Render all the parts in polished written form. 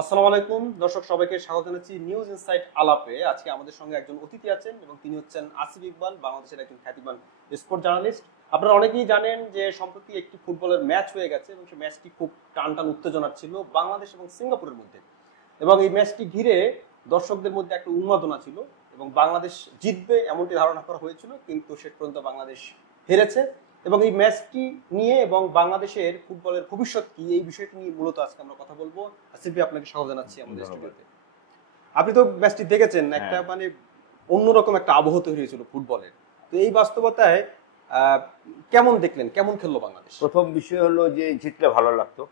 আসসালামু আলাইকুম দর্শক, সবাইকে স্বাগত জানাচ্ছি নিউজ ইনসাইট আলাপে। আজকে আমাদের সঙ্গে একজন অতিথি আছেন এবং তিনি হচ্ছেন আসিফ ইকবাল, বাংলাদেশের একজন খ্যাতিমান স্পোর্ট জার্নালিস্ট। আপনারা অনেকেই জানেন যে সম্প্রতি একটি ফুটবলের ম্যাচ হয়ে গেছে এবং সেই ম্যাচটি খুব টান টান উত্তেজনার ছিল বাংলাদেশ এবং সিঙ্গাপুরের মধ্যে। এবং এই ম্যাচটি ঘিরে দর্শকদের মধ্যে একটা উন্মাদনা ছিল এবং বাংলাদেশ জিতবে এমনটি ধারণা করা হয়েছিল, কিন্তু শেষ পর্যন্ত বাংলাদেশ হেরেছে। এবং এই ম্যাচটি নিয়ে এবং বাংলাদেশের ফুটবলের ভবিষ্যৎ কি, এই বিষয়টি নিয়ে মূলত আজকে আমরা কথা বলবো। আসিফ ভাই, আপনাকে স্বাগত জানাচ্ছি আমাদের স্টুডিওতে। আপনি তো ম্যাচটি দেখেছেন, একটা মানে অন্যরকম একটা আবহ তৈরি হয়েছিল ফুটবলের। তো এই বাস্তবতায় কেমন দেখলেন, কেমন খেললো বাংলাদেশ? প্রথম বিষয় হলো যে জিতলে ভালো লাগতো,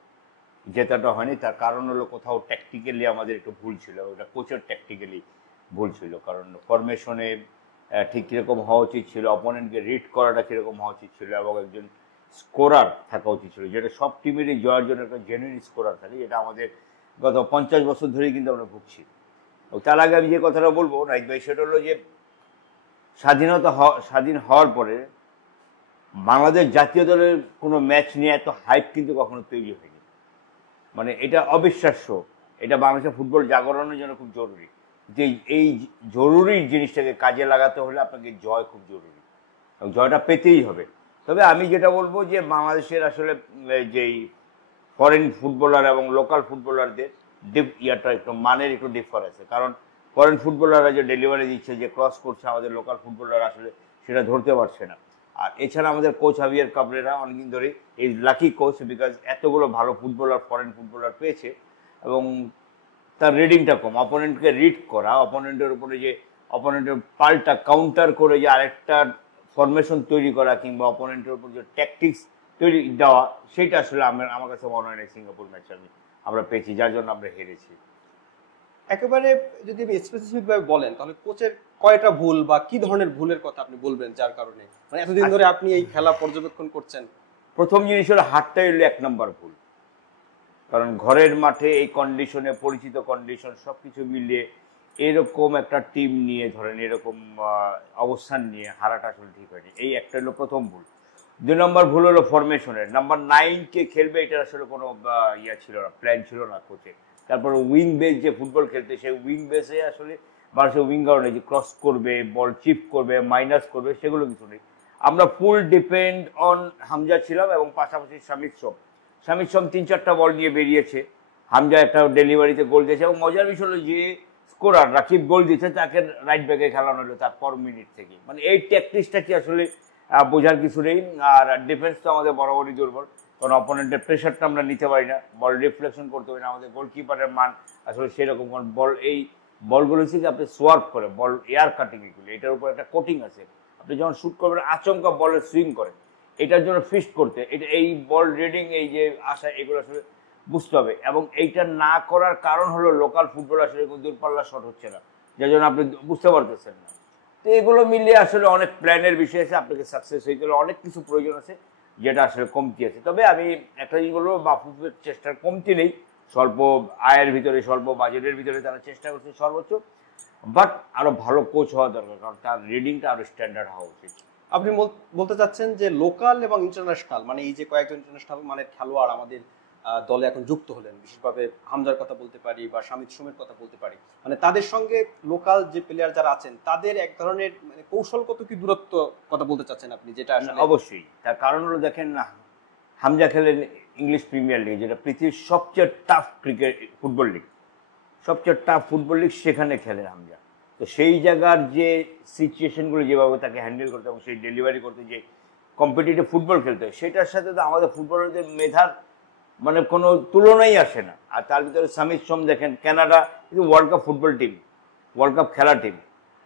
জেতাটা হয়নি। তার কারণ হলো কোথাও ট্যাকটিক্যালি আমাদের একটু ভুল ছিল, ওটা কোচের ট্যাকটিক্যালি ভুল ছিল। কারণ ফরমেশনে ঠিক কীরকম হওয়া উচিত ছিল, অপোনেন্টকে রিড করাটা কীরকম হওয়া উচিত ছিল, এবং একজন স্কোরার থাকা উচিত ছিল, যেটা সব টিমেরই জয়ের জন্য একটা জেনুইন স্কোরার থাকে। এটা আমাদের গত 50 বছর ধরেই কিন্তু আমরা ভুগছি। তার আগে আমি যে কথাটা বলবো নাইক ভাই, সেটা হলো যে স্বাধীন হওয়ার পরে বাংলাদেশ জাতীয় দলের কোনো ম্যাচ নিয়ে এত হাইপ কিন্তু কখনো তৈরি হয়নি। মানে এটা অবিশ্বাস্য। এটা বাংলাদেশের ফুটবল জাগরণের জন্য খুব জরুরি। যে এই জরুরি জিনিসটাকে কাজে লাগাতে হলে আপনাকে জয় খুব জরুরি, এবং জয়টা পেতেই হবে। তবে আমি যেটা বলবো যে বাংলাদেশের আসলে যেই ফরেন ফুটবলার এবং লোকাল ফুটবলারদের ইয়াটা একটু মানের একটু ডিফার আছে। কারণ ফরেন ফুটবলাররা যে ডেলিভারি দিচ্ছে, যে ক্রস করছে, আমাদের লোকাল ফুটবলার আসলে সেটা ধরতে পারছে না। আর এছাড়া আমাদের কোচ হাভিয়ার কাবরেরা অনেকদিন ধরে এই লাকি কোচ, বিকজ এতগুলো ভালো ফুটবলার ফরেন ফুটবলার পেয়েছে, এবং তার রিডিংটা কম। অপোনেন্টকে রিড করা, অপোনেন্টের উপরে যে অপোনেন্টের পাল্টা কাউন্টার করে যে আরেকটা ফরমেশন তৈরি করা, কিংবা অপোনেন্টের উপর যে ট্যাকটিক্স তৈরি দেওয়া, সেটা আসলে আমার কাছে মনে হয় না সিঙ্গাপুর ম্যাচ আমরা পেয়েছি, যার জন্য আমরা হেরেছি। একেবারে যদি আপনি স্পেসিফিক ভাবে বলেন, তাহলে কোচের কয়টা ভুল বা কি ধরনের ভুলের কথা আপনি বলবেন, যার কারণে মানে এতদিন ধরে আপনি এই খেলা পর্যবেক্ষণ করছেন? প্রথম জিনিস হলো হারটাই হলো 1 নম্বর ভুল। কারণ ঘরের মাঠে এই কন্ডিশনে, পরিচিত কন্ডিশন সবকিছু মিলিয়ে এরকম একটা টিম নিয়ে, ধরেন এরকম অবস্থান নিয়ে হারাটা আসলে ঠিক হয়নি। এই একটা হলো প্রথম ভুল। 2 নম্বর ভুল হলো ফরমেশনের। নাম্বার 9 কে খেলবে, এটা আসলে কোনো ছিল না, প্ল্যান ছিল না কোচের। তারপরে উইং বেস যে ফুটবল খেলতে, সেই উইং বেসে আসলে বাংলাদেশের উইঙ্গার নেই যে ক্রস করবে, বল চিপ করবে, মাইনাস করবে, সেগুলো কিছু নেই। আমরা ফুল ডিপেন্ড অন হামজা ছিলাম, এবং পাশাপাশি শামিদ সোম 3-4টা বল নিয়ে বেরিয়েছে। হামজা একটা ডেলিভারিতে গোল দিয়েছে, এবং মজার বিষয় হলো যে স্কোরার রাকিব গোল দিয়েছে, তাকে রাইট ব্যাকে খেলানো হলো তার পর মিনিট থেকে। মানে এই ট্যাকটিক্সটা কি আসলে বোঝার কিছু নেই। আর ডিফেন্স তো আমাদের বরাবরই দুর্বল, কারণ অপোনেন্টের প্রেশারটা আমরা নিতে পারি না, বল রিফ্লেকশন করতে পারি না। আমাদের গোলকিপারের মান আসলে সেরকম, কারণ এই বলগুলো হচ্ছে কি আপনি সোয়ার্প করে বল, এয়ার কাটিং, এগুলো এটার উপর একটা কোটিং আছে। আপনি যখন শুট করবেন আচমকা বলের সুইং করে, এটার জন্য ফিস্ট করতে, এটা এই বল রিডিং, এই যে আশা, এগুলো আসলে বুঝতে হবে। এবং এইটা না করার কারণ হলো লোকাল ফুটবল আসলে দূরপাল্লা শট হচ্ছে না, যার জন্য আপনি বুঝতে পারতেছেন না। তো এগুলো মিলিয়ে আসলে অনেক প্ল্যানের বিষয় আছে, আপনাকে সাকসেস হইতে হলে অনেক কিছু প্রয়োজন আছে, যেটা আসলে কমতি আছে। তবে আমি একটা জিনিস বলবো, বাফুফের চেষ্টার কমতি নেই। স্বল্প আয়ের ভিতরে, স্বল্প বাজেটের ভিতরে তারা চেষ্টা করছে সর্বোচ্চ, বাট আরো ভালো কোচ হওয়া দরকার, কারণ তার রিডিংটা আরো স্ট্যান্ডার্ড হওয়া উচিত। আপনি বলতে চাচ্ছেন যে লোকাল এবং ইন্টারন্যাশনাল, মানে এই যে কয়েকজন ইন্টারন্যাশনাল মানের খেলোয়াড় আমাদের দলে এখন যুক্ত হলেন, বিশেষভাবে হামজার কথা বলতে পারি বা শামিদ সোমের কথা বলতে পারি, মানে তাদের সঙ্গে লোকাল যে প্লেয়ার যারা আছেন তাদের এক ধরনের মানে কৌশলগত কি দূরত্ব কথা বলতে চাচ্ছেন আপনি? যেটা অবশ্যই, তার কারণ হলো দেখেন না, হামজা খেলেন ইংলিশ প্রিমিয়ার লিগ, যেটা পৃথিবীর সবচেয়ে টাফ ফুটবল লিগ, সবচেয়ে টাফ ফুটবল লিগ, সেখানে খেলেন হামজা। তো সেই জায়গার যে সিচুয়েশনগুলো যেভাবে তাকে হ্যান্ডেল করতে এবং সেই ডেলিভারি করতে, যে কম্পিটিটিভ ফুটবল খেলতে হয়, সেটার সাথে তো আমাদের ফুটবলারদের মেধার মানে কোনো তুলনাই আসে না। আর তার ভিতরে শামিদ সোম দেখেন, কানাডা কিন্তু world cup football team, world cup খেলা টিম,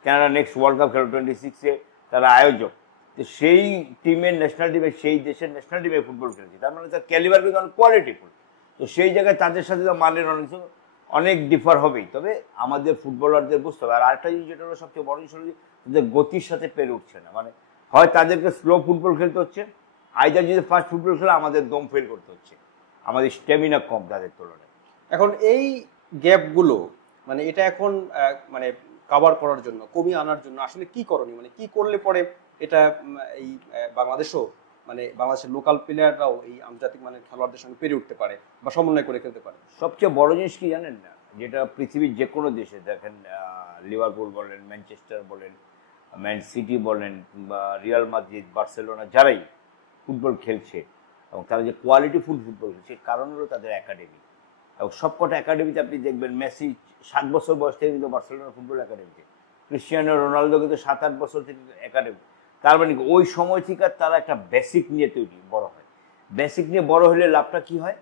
কানাডা নেক্সট ওয়ার্ল্ড কাপ খেলো 26-এ, তারা আয়োজক। তো সেই টিমের ন্যাশনাল টিমে, সেই দেশের ন্যাশনাল টিমে ফুটবল খেলেছে, তার মানে তার ক্যালিবার কিন্তু অনেক কোয়ালিটিফুল। তো সেই জায়গায় তাদের সাথে তো মানের অনেক ডিফার হবেই। তবে আমাদের ফুটবলারদের বুঝতে হবে। আর আরেকটা জিনিস যেটা হলো সবচেয়ে বড় জিনিস হলো, তাদের গতির সাথে পেরে উঠছে না। মানে হয় তাদেরকে স্লো ফুটবল খেলতে হচ্ছে, আইদার যদি ফাস্ট ফুটবল খেলে আমাদের দম ফেল করতে হচ্ছে, আমাদের স্ট্যামিনা কম তাদের তুলনায়। এখন এই গ্যাপগুলো মানে এটা এখন মানে কভার করার জন্য, কমিয়ে আনার জন্য আসলে কি করণীয়, মানে কি করলে পরে এটা এই বাংলাদেশও মানে বাংলাদেশের লোকাল প্লেয়াররাও এই আন্তর্জাতিক মানের খেলোয়াড়দের সঙ্গে পেরে উঠতে পারে বা সমন্বয় করে খেলতে পারে? সবচেয়ে বড় জিনিস কি জানেন না, যেটা পৃথিবীর যে কোনো দেশে দেখেন, লিভারপুল বলেন, ম্যানচেস্টার বলেন, ম্যান সিটি বলেন, বা রিয়াল মাদ্রিদ, বার্সেলোনা, যারাই ফুটবল খেলছে এবং তারা যে কোয়ালিটি ফুটবল খেলছে, কারণ হলো তাদের একাডেমি। এবং সবকটা একাডেমিতে আপনি দেখবেন মেসি 7 বছর বয়স থেকে কিন্তু বার্সেলোনা ফুটবল একাডেমিতে, ক্রিস্টিয়ানো রোনালদো কিন্তু 7-8 বছর থেকে একাডেমি। তার মানে ওই সময় থেকে তারা একটা বেসিক নিয়ে তৈরি বড় হয়। বেসিক নিয়ে বড় হলে লাভটা কি হয়,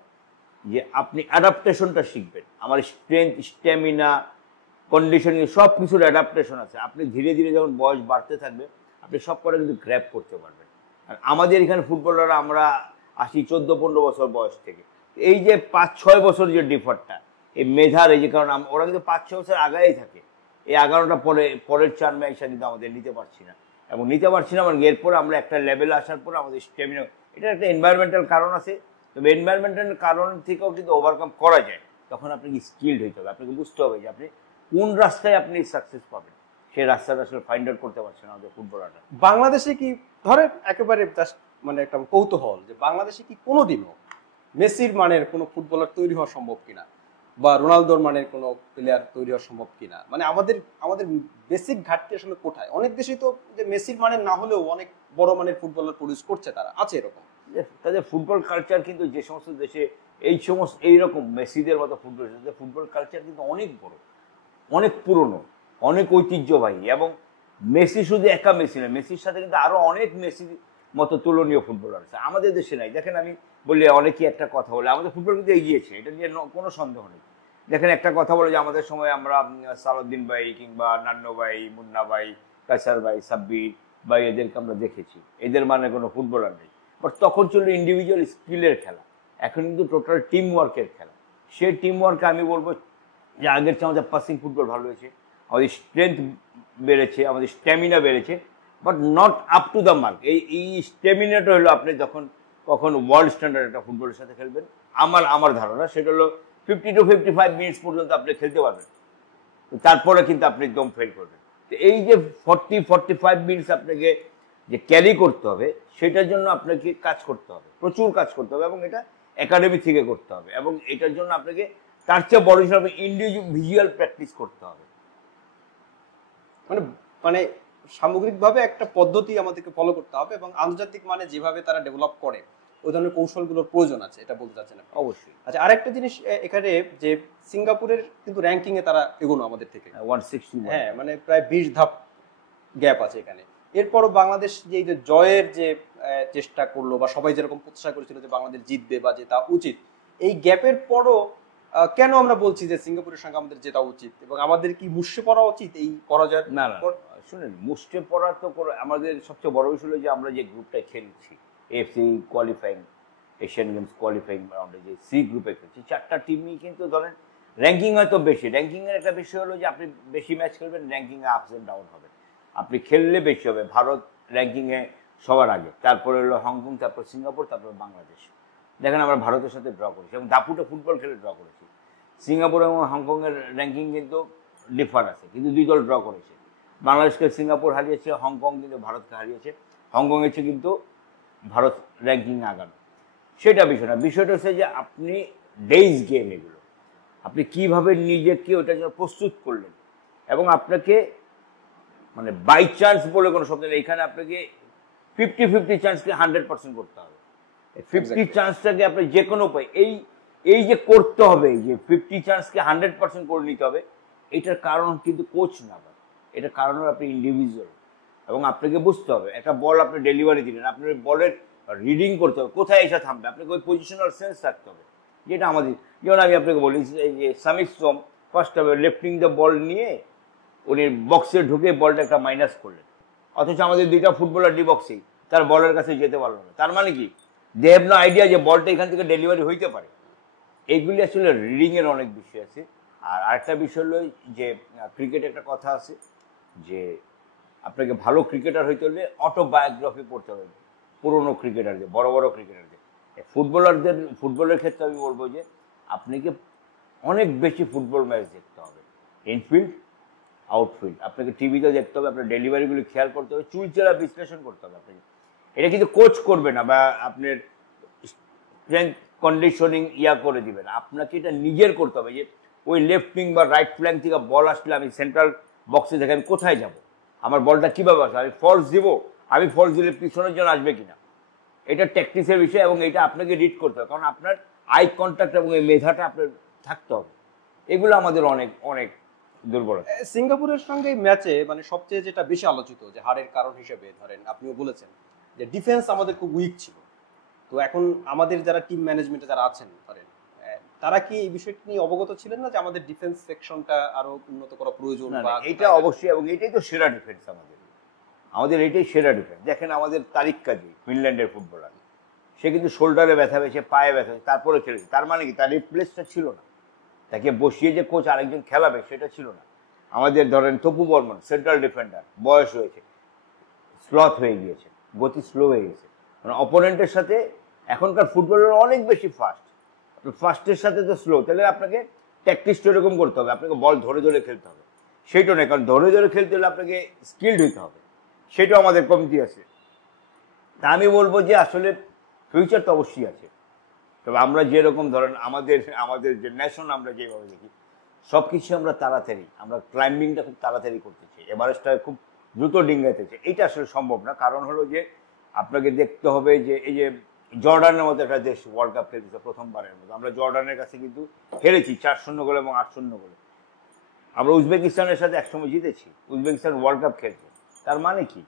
যে আপনি অ্যাডাপ্টেশনটা শিখবেন। আমার স্ট্রেংথ, স্ট্যামিনা, কন্ডিশনিং সব কিছুর অ্যাডাপ্টেশন আছে। আপনি ধীরে ধীরে যখন বয়স বাড়তে থাকবে, আপনি সব কটা কিন্তু গ্র্যাব করতে পারবেন। আর আমাদের এখানে ফুটবলাররা আমরা আসি 14-15 বছর বয়স থেকে। এই যে 5-6 বছর যে ডিফারটা, এই মেধার এই যে, কারণ ওরা কিন্তু 5-6 বছর আগাই থাকে, এই 11টা পরের 4 ম্যাচটা কিন্তু আমাদের নিতে পারছি না। এবং নিতে পারছি না মানে এরপরে আমরা একটা লেভেলে আসার পর আমাদের স্টেমিনা, এটা একটা এনভায়রনমেন্টাল কারণ আছে। তবে এনভায়রনমেন্টাল কারণ থেকেও কিন্তু ওভারকাম করা যায়। তখন আপনাকে স্কিলড হইতে হবে, আপনাকে বুঝতে হবে যে আপনি কোন রাস্তায় আপনি সাকসেস পাবেন। সেই রাস্তাটা আসলে ফাইন্ড আউট করতে পারছে না আমাদের ফুটবলাররা। বাংলাদেশে কি ধরেন একেবারে জাস্ট মানে একটা কৌতূহল, যে বাংলাদেশে কি কোনোদিনও মেসির মানের কোনো ফুটবলার তৈরি হওয়া সম্ভব কিনা, বা রোনালদোর মানের কোনো প্লেয়ার তৈরি হওয়া সম্ভব কিনা? মানে আমাদের আমাদের বেসিক ঘাটতি আসলে কোথায়? অনেক দেশেই তো যে মেসির মানের না হলেও অনেক বড় মানের ফুটবলার প্রডিউস করছে, তারা আছে এরকম। তাদের ফুটবল কালচার কিন্তু যে সমস্ত দেশে এই সমস্ত এইরকম মেসিদের মতো ফুটবল কালচার কিন্তু অনেক বড়, অনেক পুরনো, অনেক ঐতিহ্যবাহী। এবং মেসি শুধু একা মেসি না, মেসির সাথে কিন্তু আরো অনেক মেসির মতো তুলনীয় ফুটবলার আছে আমাদের দেশে নাই। দেখেন আমি বলি, অনেকেই একটা কথা বলে আমাদের ফুটবল কিন্তু এগিয়েছে, এটা নিয়ে কোনো সন্দেহ নেই। দেখেন একটা কথা বলে যে আমাদের সময় আমরা সালাউদ্দিন ভাই কিংবা নান্নু ভাই, মুন্না ভাই, কাসার ভাই, সাব্বির ভাই, এদেরকে আমরা দেখেছি, এদের মানে কোনো ফুটবলার নেই। বাট তখন ছিল ইন্ডিভিজুয়াল স্কিলের খেলা, এখন কিন্তু টোটাল টিম ওয়ার্কের খেলা। সেই টিম ওয়ার্কে আমি বলবো যে আগের চেয়ে আমাদের পাসিং ফুটবল ভালো হয়েছে, আমাদের স্ট্রেংথ বেড়েছে, আমাদের স্ট্যামিনা বেড়েছে, but not up to the mark. এই স্ট্যামিনাটা হলো আপনি যখন কখন ওয়ার্ল্ড স্ট্যান্ডার্ড একটা ফুটবলের সাথে খেলবেন, আমার ধারণা সেটা হলো 50 to 55 মিনিটস পর্যন্ত আপনি খেলতে পারবেন, তারপরে কিন্তু আপনি দম ফেল করবেন। তো এই যে 40-45 মিনিটস আপনাকে যে ক্যারি করতে হবে, সেটার জন্য আপনাকে কাজ করতে হবে, প্রচুর কাজ করতে হবে, এবং এটা একাডেমি থেকে করতে হবে। এবং এটার জন্য আপনাকে তার চেয়ে বড় হিসাবে ইন্ডিভিজুয়াল প্র্যাকটিস করতে হবে। মানে মানে সামগ্রিকভাবে একটা পদ্ধতি আমাদেরকে ফলো করতে হবে, এবং আন্তর্জাতিক মানে যেভাবে তারা ডেভেলপ করে ওই ধরনের কৌশলগুলোর প্রয়োজন আছে, এটা বলতে চাচ্ছেন আপনি? অবশ্যই। আচ্ছা, আরেকটা জিনিস এখানে, যে সিঙ্গাপুরের কিন্তু র্যাঙ্কিং এ তারা এগোনো আমাদের থেকে 160, হ্যাঁ, মানে প্রায় 20 ধাপ গ্যাপ আছে এখানে। এরপরও বাংলাদেশ যে এই যে জয়ের যে চেষ্টা করলো, বা সবাই যেরকম প্রত্যাশা করেছিল যে বাংলাদেশ জিতবে বা জেতা উচিত, এই গ্যাপের পরও কেন আমরা বলছি যে সিঙ্গাপুরের সঙ্গে আমাদের জেতা উচিত, এবং আমাদের কি মুষড়ে পড়া উচিত এই পরাজয়ের? না না, শুনেন, মুষ্টে পড়া তো আমাদের সবচেয়ে বড় বিষয় হলো যে আমরা যে গ্রুপটায় খেলছি, FC qualifying, Asian games qualifying রাউন্ডে যে সি গ্রুপে খেলছি, 4টা টিমই কিন্তু ধরেন র্যাঙ্কিং হয়তো বেশি। র্যাঙ্কিংয়ের একটা বিষয় হলো যে আপনি বেশি ম্যাচ খেলবেন, র্যাঙ্কিংয়ে আপস অ্যান্ড ডাউন হবে, আপনি খেললে বেশি হবে। ভারত র্যাঙ্কিংয়ে সবার আগে, তারপরে হলো হংকং, তারপর সিঙ্গাপুর, তারপর বাংলাদেশ। দেখেন আমরা ভারতের সাথে ড্র করেছি এবং দাপুটে ফুটবল খেলে ড্র করেছি। সিঙ্গাপুর এবং হংকংয়ের র্যাঙ্কিং কিন্তু ডিফার আছে, কিন্তু 2 দল ড্র করেছে। বাংলাদেশকে সিঙ্গাপুর হারিয়েছে, হংকং কিন্তু ভারতকে হারিয়েছে। হংকং এসে কিন্তু ভারত র্যাঙ্কিং আগানো, সেটা বিষয় না। বিষয়টা হচ্ছে যে আপনি ডেইজ গেম, এগুলো আপনি কিভাবে নিজেকে ওটার জন্য প্রস্তুত করলেন। এবং আপনাকে মানে বাই চান্স বলে কোনো শব্দ নেই এখানে, আপনাকে 50-50 চান্সকে 100% করতে হবে। 50 চান্সটাকে আপনি যে কোনো উপায় এই যে করতে হবে, যে 50 চান্সকে 100% করে নিতে হবে, এটার কারণ কিন্তু কোচ না, এটার কারণ হলো আপনি ইন্ডিভিজুয়াল। এবং আপনাকে বুঝতে হবে, একটা বল আপনি ডেলিভারি দিলেন, আপনার বলের রিডিং করতে হবে, কোথায় এসে থামবে, আপনাকে ওই পজিশনাল সেন্স রাখতে হবে। যেটা আমাদের, যেমন আমি আপনাকে বলি যে সামিক সোম ফার্স্ট হবে লেফটিং দ্য বল নিয়ে উনি বক্সে ঢুকে বলটা একটা মাইনাস করলেন, অথচ আমাদের 2টা ফুটবলার ডি বক্সেই তার বলের কাছে যেতে পারলো না। তার মানে কি, দে হ্যাভ নো আইডিয়া যে বলটা এখান থেকে ডেলিভারি হইতে পারে। এইগুলি আসলে রিডিংয়ের অনেক বিষয় আছে। আর আরেকটা বিষয় হলো যে ক্রিকেটে একটা কথা আছে যে আপনাকে ভালো ক্রিকেটার হইতে হলে অটোবায়োগ্রাফি পড়তে হবে পুরনো ক্রিকেটারদের, বড় বড় ক্রিকেটারদের। ফুটবলের ক্ষেত্রে আমি বলবো যে আপনাকে অনেক বেশি ফুটবল ম্যাচ দেখতে হবে, ইনফিল্ড, আউটফিল্ড, আপনাকে টিভিতে দেখতে হবে, আপনার ডেলিভারিগুলি খেয়াল করতে হবে, চুলচেরা বিশ্লেষণ করতে হবে আপনাকে। এটা কিন্তু কোচ করবে না বা আপনার স্ট্রেংথ কন্ডিশনিং করে দিবে না, আপনাকে এটা নিজের করতে হবে। যে ওই লেফট উইং বা রাইট ফ্ল্যাঙ্ক থেকে বল আসলে আমি সেন্ট্রাল বক্সে দেখে আমি কোথায় যাব, আমার বলটা কিভাবে আসবে, আমি ফলস দিব, আমি ফলস দিলে পিছনের জন্য আসবে কিনা, এটা ট্যাকটিক্সের বিষয় এবং এটা আপনাকে রিড করতে হবে, কারণ আপনার আই কন্ট্যাক্ট এবং এই মেধাটা আপনার থাকতে হবে। এগুলো আমাদের অনেক অনেক দুর্বলতা। সিঙ্গাপুরের সঙ্গে ম্যাচে মানে সবচেয়ে যেটা বেশি আলোচিত যে হারের কারণ হিসেবে ধরেন আপনিও বলেছেন যে ডিফেন্স আমাদের খুব উইক ছিল। তো এখন আমাদের যারা টিম ম্যানেজমেন্টে যারা আছেন ধরেন তারা কি এই বিষয়টি নিয়ে অবগত ছিলেন না যে আমাদের ডিফেন্স সেকশনটা আরো উন্নত করা প্রয়োজন? বা এটা অবশ্যই, এবং এটাই তো সেরা ডিফেন্স আমাদের, আমাদের এটাই সেরা ডিফেন্স। দেখেন আমাদের তারিক কাজী, ফিনল্যান্ডের ফুটবলার, সে কিন্তু শোল্ডারে ব্যথা পেয়েছে, পায়ে ব্যথা হয়েছে, তারপরে খেলেছে। তার মানে কি তার রিপ্লেসটা ছিল না, তাকে বসিয়ে যে কোচ আরেকজন খেলাবে সেটা ছিল না। আমাদের ধরেন তপু বর্মন সেন্ট্রাল ডিফেন্ডার, বয়স হয়েছে, স্লথ হয়ে গিয়েছে, গতি স্লো হয়ে গেছে, মানে অপোনেন্টের সাথে এখনকার ফুটবলার অনেক বেশি ফাস্ট, ফাস্টের সাথে তো স্লো, তাহলে আপনাকে ট্যাকটিক্সটা এরকম করতে হবে, আপনাকে বল ধরে ধরে খেলতে হবে। সেইটা নয়, কারণ ধরে ধরে খেলতে হলে আপনাকে স্কিলড হইতে হবে, সেটাও আমাদের কমতি আছে। তা আমি বলবো যে আসলে ফিউচার তো অবশ্যই আছে, তবে আমরা যেরকম ধরেন আমাদের আমাদের যে ন্যাশন আমরা যেভাবে দেখি সব কিছু আমরা তাড়াতাড়ি, আমরা ক্লাইম্বিংটা খুব তাড়াতাড়ি করতে চাই, এভারেস্টটা খুব দ্রুত ডিঙ্গাইতে চাই, এইটা আসলে সম্ভব না। কারণ হলো যে আপনাকে দেখতে হবে যে এই যে জর্ডানের মতো একটা দেশ ওয়ার্ল্ড কাপ খেলতেছে প্রথমবারের মতো, আমরা জর্ডানের কাছে কিন্তু হেরেছি 4-0 গোলে এবং 8-0 গোলে। আমরা উজবেকিস্তানের সাথে একসময় জিতেছি, উজবেকিস্তান ওয়ার্ল্ড কাপ খেলছে। তার মানে কি?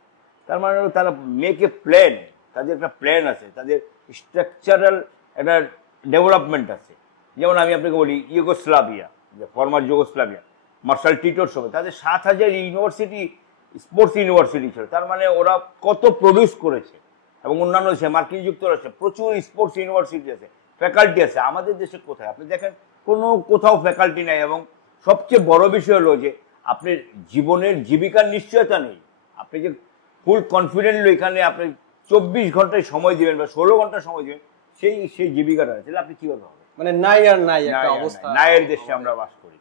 তার মানে হলো তারা মেক এ প্ল্যান, তাদের একটা প্ল্যান আছে, তাদের স্ট্রাকচারাল একটা ডেভেলপমেন্ট আছে। যেমন আমি আপনাকে বলি ইউগোস্লাভিয়া, যে ফর্মার যুগোস্লাভিয়া, মার্শাল টিটোর সময় তাদের 7,000 ইউনিভার্সিটি, স্পোর্টস ইউনিভার্সিটি ছিল। তার মানে ওরা কত প্রডিউস করেছে। এবং অন্যান্য দেশে, মার্কিন যুক্তরাষ্ট্রে প্রচুর স্পোর্টস ইউনিভার্সিটি আছে, ফ্যাকাল্টি আছে। আমাদের দেশে কোথায়? আপনি দেখেন কোথাও ফ্যাকাল্টি নাই। এবং সবচেয়ে বড় বিষয় হলো যে আপনার জীবনের জীবিকার নিশ্চয়তা নেই। আপনি যে ফুল কনফিডেন্টলি এখানে আপনি 24 ঘন্টায় সময় দিবেন বা 16 ঘন্টা সময় দিবেন, সেই জীবিকাটা আছে, তাহলে আপনি কিভাবে হবে? মানে নাই আর নাই একটা অবস্থা, নায়ের দেশে আমরা বাস করি।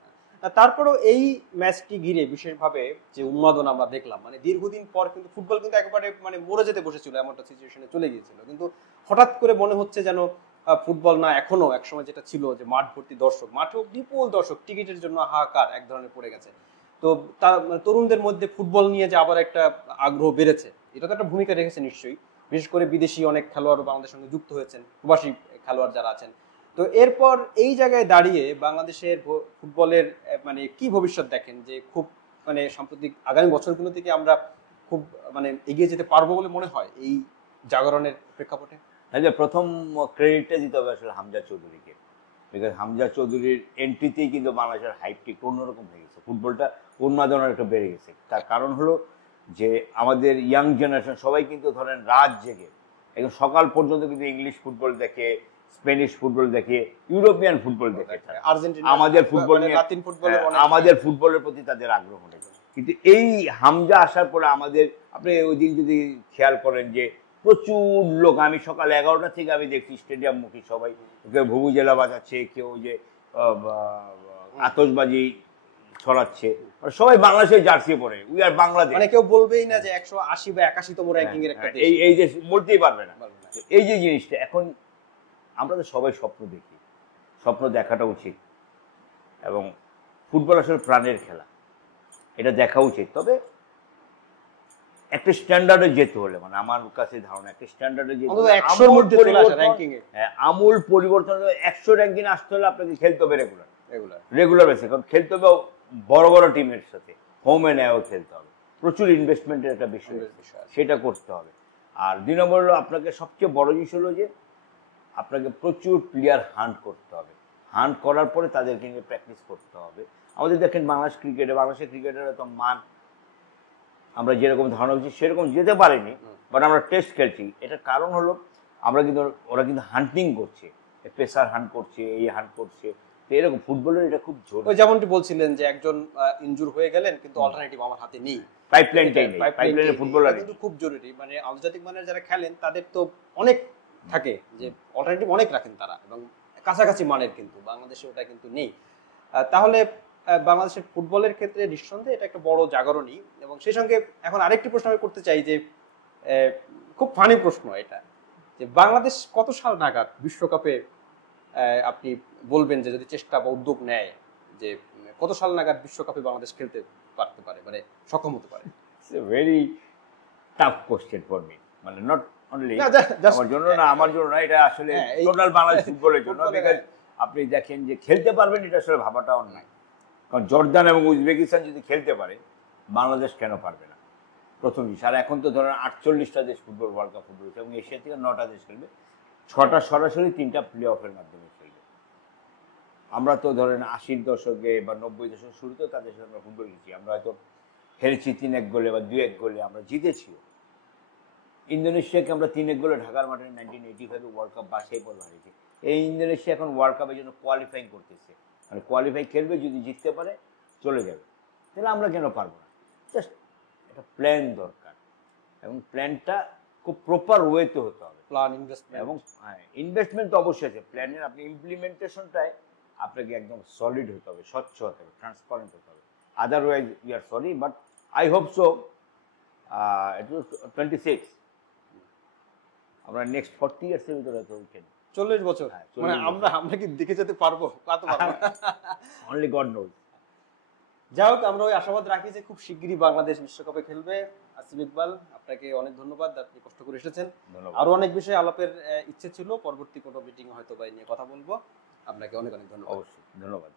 তারপরেও এই ম্যাচটি ঘিরে বিশেষভাবে যে উন্মাদনা আমরা দেখলাম, মানে দীর্ঘদিন পর কিন্তু ফুটবল কিন্তু একেবারে মানে মরে যেতে বসেছিল, এমনটা সিচুয়েশনে চলে গিয়েছিল। কিন্তু হঠাৎ করে মনে হচ্ছে যেন ফুটবল না এখনো একসময় যেটা ছিল যে মাঠ ভর্তি দর্শক, মাঠেও বিপুল দর্শক, টিকিটের জন্য হাহাকার এক ধরনের পড়ে গেছে। তো তরুণদের মধ্যে ফুটবল নিয়ে যে আবার একটা আগ্রহ বেড়েছে, এটা তো একটা ভূমিকা রেখেছে নিশ্চয়ই। বিশেষ করে বিদেশি অনেক খেলোয়াড় বাংলাদেশের সঙ্গে যুক্ত হয়েছেন, প্রবাসী খেলোয়াড় যারা আছেন। তো এরপর এই জায়গায় দাঁড়িয়ে বাংলাদেশের ফুটবলের মানে কি ভবিষ্যৎ দেখেন? যে খুব মানে সাম্প্রতিক আগামী বছরগুলো থেকে আমরা খুব মানে এগিয়ে যেতে পারবো বলে মনে হয় এই জাগরণের প্রেক্ষাপটে? তাহলে প্রথম ক্রেডিটটা দিতে হবে আসলে হামজা চৌধুরীকে, বিকজ হামজা চৌধুরীর এন্ট্রিতেই কিন্তু বাংলাদেশের হাইপটি একটু অন্যরকম হয়ে গেছে, ফুটবলটা উন্মাদনা একটু বেড়ে গেছে। তার কারণ হলো যে আমাদের ইয়াং জেনারেশন সবাই কিন্তু ধরেন রাত জেগে একদম সকাল পর্যন্ত কিন্তু ইংলিশ ফুটবল দেখে, স্প্যানিশ ফুটবল দেখে, ইউরোপিয়ান ফুটবল দেখে। আর্জেন্টিনা, আমাদের ফুটবল নিয়ে, লাতিন ফুটবলের আমাদের ফুটবলের প্রতি তাদের আগ্রহ নেই। কিন্তু এই হামজা আসার পরে আমাদের, আপনি ওই দিন যদি খেয়াল করেন যে প্রচুর লোক, আমি সকাল 11টা থেকে আমি দেখছি স্টেডিয়াম মুখী সবাই, কেউ ভুবুজেলা বাজাচ্ছে, কেউ যে আতশবাজি ছড়াচ্ছে, সবাই বাংলাদেশের জার্সি পরে, উই আর বাংলাদেশ। মানে কেউ বলবেই না যে 180 বা 81তম র্যাঙ্কিং এর একটা দেশ, এই দেশ বলতেই পারবে না। এই যে জিনিসটা এখন আমরা তো সবাই স্বপ্ন দেখি, স্বপ্ন দেখাটা উচিত, এবং ফুটবল আসলে প্রাণের খেলা, এটা দেখা উচিত। তবে একটা স্ট্যান্ডার্ডে যেতে হলে, মানে আমার কাছে ধারণা একটা স্ট্যান্ডার্ডে যেতে হলে আমূল পরিবর্তন, 100 র্যাঙ্কিং আসতে হলে আপনাকে খেলতে হবে রেগুলার বেসে, কারণ খেলতে হবে বড় বড় টিমের সাথে, হোম এন্ড অ্যাওয়ে খেলতে হবে, প্রচুর ইনভেস্টমেন্টের একটা বিষয়, সেটা করতে হবে। আর 2 নম্বর হলো আপনাকে সবচেয়ে বড় জিনিস হলো যে আপনাকে প্রচুর প্লেয়ার হান্ট করতে হবে, হান্ট করার পরে তাদেরকে নিয়ে প্র্যাকটিস করতে হবে। আমাদের দেখেন বাংলাদেশের ক্রিকেটের তো মান আমরা যেরকম ধারণা করছি সেরকম যেতে পারিনি, বাট আমরা টেস্ট খেলছি। এটার কারণ হলো ওরা কিন্তু হান্টিং করছে, পেসার হান্ট করছে, এই হান্ট করছে। তো এরকম ফুটবলের এটা খুব জরুরি। ওই যেমনটি বলছিলেন যে একজন ইনজুর হয়ে গেলেন কিন্তু অল্টারনেটিভ আমার হাতে নেই, পাইপলাইনটাই নেই, পাইপলাইনের ফুটবলার কিন্তু খুব জরুরি। মানে আন্তর্জাতিক মানের যারা খেলেন তাদের তো অনেক থাকে, যে অল্টারনেটিভ অনেক রাখেন তারা, এবং কাছাকাছি মানের, কিন্তু বাংলাদেশে ওটা কিন্তু নেই। তাহলে বাংলাদেশের ফুটবলের ক্ষেত্রে নিঃসন্দেহে এটা একটা বড় জাগরণই। এবং সেই সঙ্গে এখন আরেকটি প্রশ্ন আমি করতে চাই যে খুব ফানি প্রশ্ন এটা, যে বাংলাদেশ কত সাল নাগাদ বিশ্বকাপে আপনি বলবেন যে যদি চেষ্টা বা উদ্যোগ নেয়, যে কত সাল নাগাদ বিশ্বকাপে বাংলাদেশ খেলতে পারতে পারে, মানে সক্ষম হতে পারে? It's a very tough question for me, মানে নট অনলি না, just- আমার জন্য না, এটা আসলে হ্যাঁ, এই- টোটাল বাংলাদেশ ফুটবলের জন্য। ফুটবলের- বিকজ আপনি দেখেন যে খেলতে পারবেন, এটা আসলে ভাবাটা অন্যায়। কারণ জর্দান এবং উজবেকিস্তান যদি খেলতে পারে, বাংলাদেশ কেন পারবে না? প্রথম জিনিস। আর এখন তো ধরেন 48টা দেশ ফুটবল ওয়ার্ল্ড কাপ ফুটবল এবং এশিয়া থেকে 9টা দেশ খেলবে, 6টা সরাসরি, 3টা প্লে অফের মাধ্যমে খেলবে। আমরা তো ধরেন 80-র দশকে বা 90 দশকের শুরুতে তাদের সাথে আমরা ফুটবল খেলছি, আমরা হয়তো হেরেছি 3-1 গোলে বা 2-1 গোলে, আমরা জিতেছিও। ইন্দোনেশিয়াকে আমরা 3-1 গোলে ঢাকার মাঠে 1985 ওয়ার্ল্ড কাপ বাছাই পর্ব হারিয়েছি। এই ইন্দোনেশিয়া এখন ওয়ার্ল্ড কাপের জন্য কোয়ালিফাইং করতেছে, মানে কোয়ালিফাই খেলবে, যদি জিততে পারে চলে যাবে। তাহলে আমরা কেন পারবো না? জাস্ট একটা প্ল্যান দরকার, এবং প্ল্যানটা খুব প্রপার ওয়েতে হতে হবে। প্ল্যান, ইনভেস্টমেন্ট, এবং ইনভেস্টমেন্ট তো অবশ্যই আছে, প্ল্যানের আপনি ইমপ্লিমেন্টেশনটায় আপনাকে একদম সলিড হতে হবে, স্বচ্ছ হতে হবে, ট্রান্সপারেন্ট হতে হবে। Otherwise we are sorry, but I hope so it was 26, আমরা নেক্সট 40 ইয়ার্সের ভিতরে হয়তো উইকেন 40 বছর, হ্যাঁ, 40 মানে বছর। আমরা কি দেখে যেতে পারবো? তা তো পারবো না। Only god nose. যাই হোক, আমরা ওই আশাবাদ রাখি যে খুব শিগগিরই বাংলাদেশ বিশ্বকাপে খেলবে। আসিফ ইকবাল, আপনাকে অনেক ধন্যবাদ, আপনি কষ্ট করে এসেছেন। ধন্যবাদ। আরো অনেক বিষয়ে আলাপের ইচ্ছে ছিল, পরবর্তী কোনো মিটিং হয়তো বা এই নিয়ে কথা বলবো। আপনাকে অনেক অনেক ধন্যবাদ। অবশ্যই ধন্যবাদ।